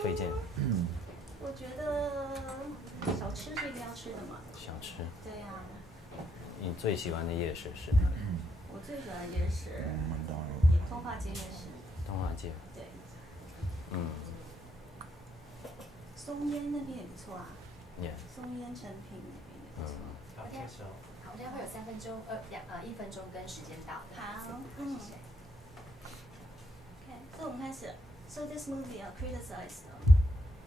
推荐？我觉得小吃是一定要吃的嘛。小吃。对呀。你最喜欢的夜市是？我最喜欢的夜市，通化街夜市。通化街。对。松烟那边也不错啊。松烟成品那边也不错。好，我们现在会有3分钟，1分钟跟时间到。好，谢谢。Okay, so 我们开始。So this movie criticized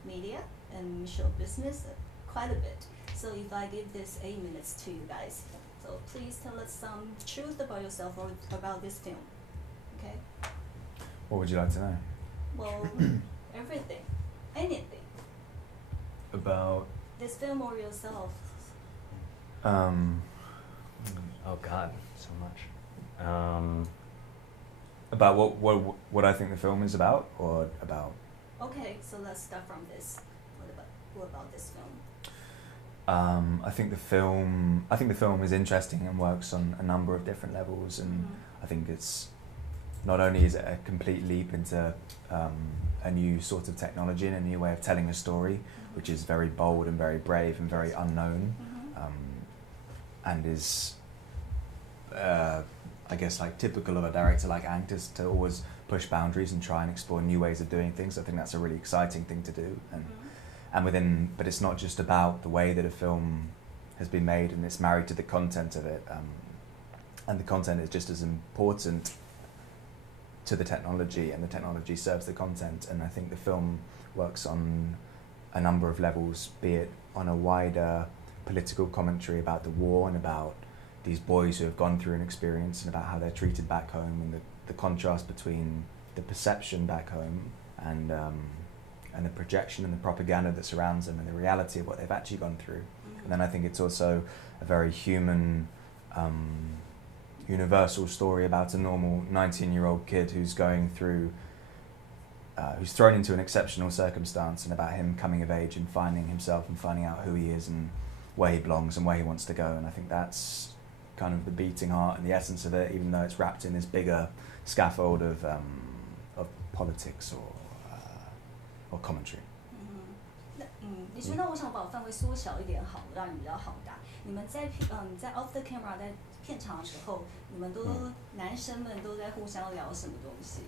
media and show business quite a bit. So if I give this 8 minutes to you guys, so please tell us some truth about yourself or about this film. Okay? What would you like to know? Well, everything. Anything. About this film or yourself? Oh God, so much. About what I think the film is about, or about? Okay, so let's start from this. What about this film? I think the film is interesting and works on a number of different levels, and I think it's not only is it a complete leap into a new sort of technology and a new way of telling a story, which is very bold and very brave and very unknown, and is I guess like typical of a director like Angus to always push boundaries and try and explore new ways of doing things. I think that's a really exciting thing to do, but it's not just about the way that a film has been made, and it's married to the content of it, and the content is just as important to the technology, and the technology serves the content. And I think the film works on a number of levels, be it on a wider political commentary about the war and about these boys who have gone through an experience and about how they're treated back home, and the contrast between the perception back home and the projection and the propaganda that surrounds them and the reality of what they've actually gone through. And then I think it's also a very human, universal story about a normal 19-year-old kid who's going through, who's thrown into an exceptional circumstance, and about him coming of age and finding himself and finding out who he is and where he belongs and where he wants to go. And I think that's kind of the beating heart and the essence of it, even though it's wrapped in this bigger scaffold of politics or commentary. 你觉得我想把范围缩小一点好，让你比较好答。你们在off the camera 在片场的时候，你们男生们都在互相聊什么东西？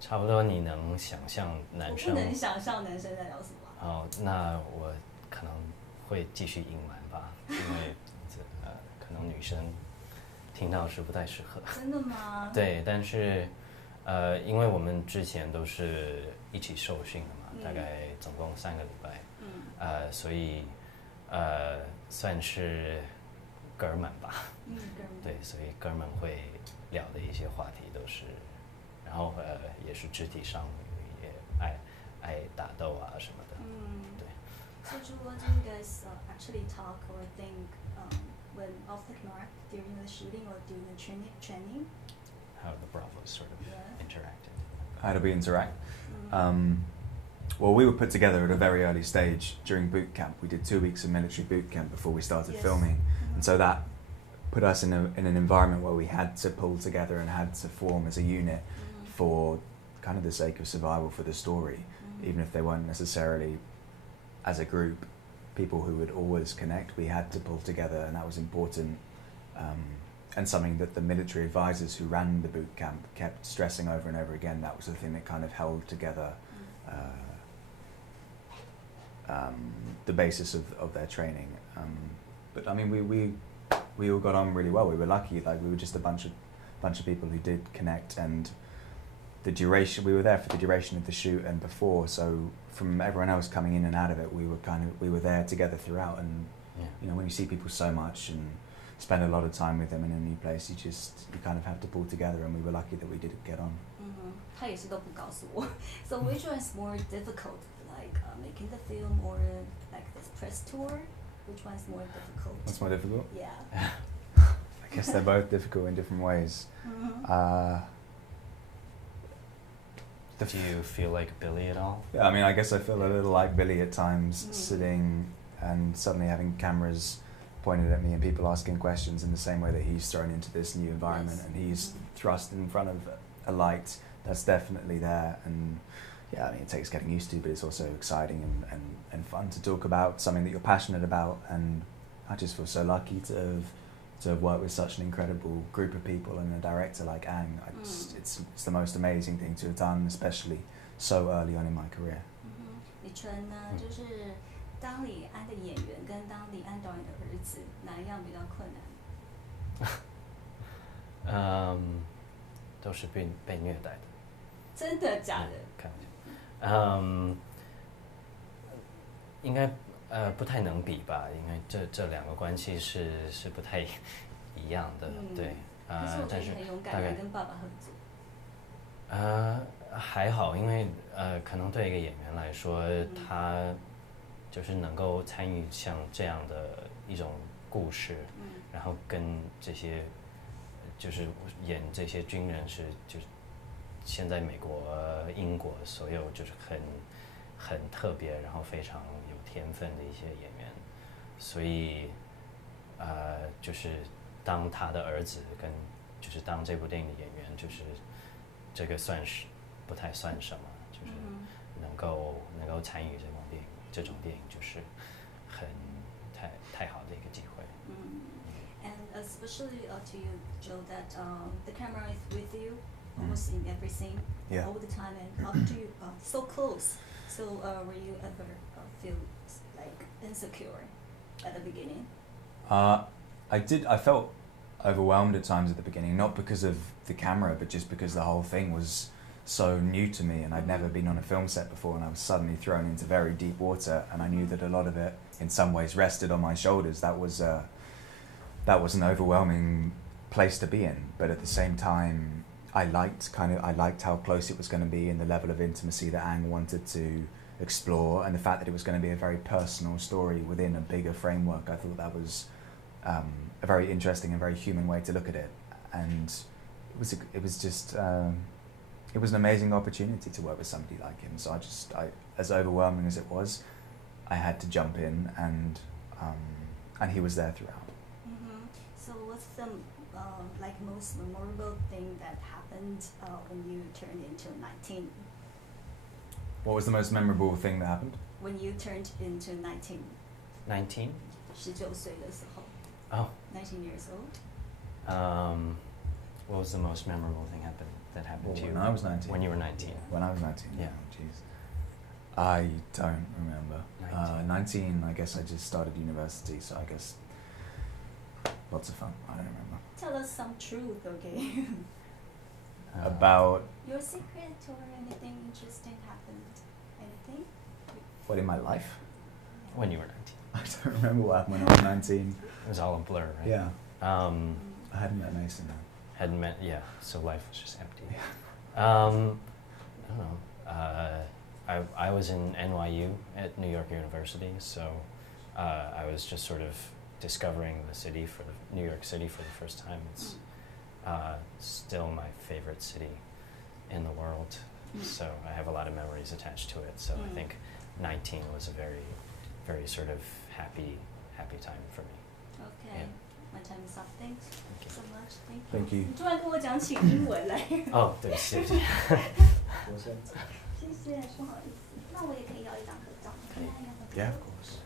差不多你能想象男生？我不能想象男生在聊什么。哦，那我可能会继续隐瞒吧，因为可能女生听到是不太适合。真的吗？对，但是因为我们之前都是一起受训的嘛，大概总共3个礼拜，所以算是哥们吧。对，所以哥们会聊的一些话题都是，然后也是肢体上也爱打斗啊什么的。对。So what do you guys actually talk or think when off the camera during the shooting or during the training? How the Bravos sort of interacted. How do we interact? Well, we were put together at a very early stage during boot camp. We did 2 weeks of military boot camp before we started filming, and so that put us in an environment where we had to pull together and had to form as a unit for kind of the sake of survival for the story, even if they weren't necessarily as a group people who would always connect. We had to pull together, and that was important, and something that the military advisors who ran the boot camp kept stressing over and over again. That was the thing that kind of held together the basis of their training. But I mean, we all got on really well. We were lucky. Like, we were just a bunch of people who did connect, and the duration, we were there for the duration of the shoot and before, so from everyone else coming in and out of it, we were there together throughout. And you know, when you see people so much and spend a lot of time with them in a new place, you kind of have to pull together, and we were lucky that we did get on. 他也是都不告诉我。So which one is more difficult, like making the film or like this press tour? Which one is more difficult? What's more difficult? Yeah. I guess they're both difficult in different ways. Do you feel like Billy at all? Yeah, I mean, I guess I feel a little like Billy at times, sitting and suddenly having cameras pointed at me and people asking questions in the same way that he's thrown into this new environment, and he's thrust in front of a light that's definitely there. And yeah, I mean, it takes getting used to, but it's also exciting and fun to talk about something that you're passionate about. And I just feel so lucky to have worked with such an incredible group of people and a director like Ang. It's the most amazing thing to have done, especially so early on in my career. 李纯呢，就是当李安的演员跟当李安导演的儿子，哪一样比较困难？都是被虐待的。真的假的？开玩笑。应该不太能比吧，因为这两个关系是不太一样的，对。可是我觉得你很勇敢，跟爸爸合作。还好，因为可能对一个演员来说，他就是能够参与像这样的一种故事，然后跟这些就是演这些军人就是现在美国、英国所有就是很特别，然后非常有天分的一些演员，所以就是当他的儿子跟就是当这部电影的演员，就是这个算是不太算什么，就是能够参与这种电影，就是太好的一个机会。And especially to you, Joe, that the camera is with you almost in every scene, all the time, and up to you, so close. So were you ever feel like insecure at the beginning? I did. I felt overwhelmed at times at the beginning, not because of the camera, but just because the whole thing was so new to me, and I'd never been on a film set before, and I was suddenly thrown into very deep water, and I knew that a lot of it, in some ways, rested on my shoulders. That was an overwhelming place to be in, but at the same time, I liked how close it was going to be, and the level of intimacy that Ang wanted to explore, and the fact that it was going to be a very personal story within a bigger framework. I thought that was a very interesting and very human way to look at it, and it was an amazing opportunity to work with somebody like him. So as overwhelming as it was, I had to jump in, and he was there throughout. So what's the most memorable thing that happened when you turned into 19? What was the most memorable thing that happened? When you turned into 19. 19? 19岁的时候。Oh. 19 years old. What was the most memorable thing that happened to you? When I was 19. When you were 19. When I was 19. Yeah. Jeez. I don't remember. 19. I guess I just started university, so I guess lots of fun. I don't remember. Tell us some truth, okay? About your secret or anything interesting happened? Anything? what in my life? When you were 19. I don't remember what happened when I was 19. It was all a blur, right? Yeah. I hadn't met Mason then. Hadn't met, yeah. So life was just empty. Yeah. I don't know. I was in NYU at New York University, so I was just sort of discovering the city New York City for the first time. It's still my favorite city in the world, so I have a lot of memories attached to it. So I think 19 was a very, very sort of happy time for me. Okay. Yeah. My time is up. Thanks so much. Thank you. 你突然跟我讲起英文来。哦，对，谢谢。谢谢，不好意思。那我也可以要一张合照。Yeah, of course.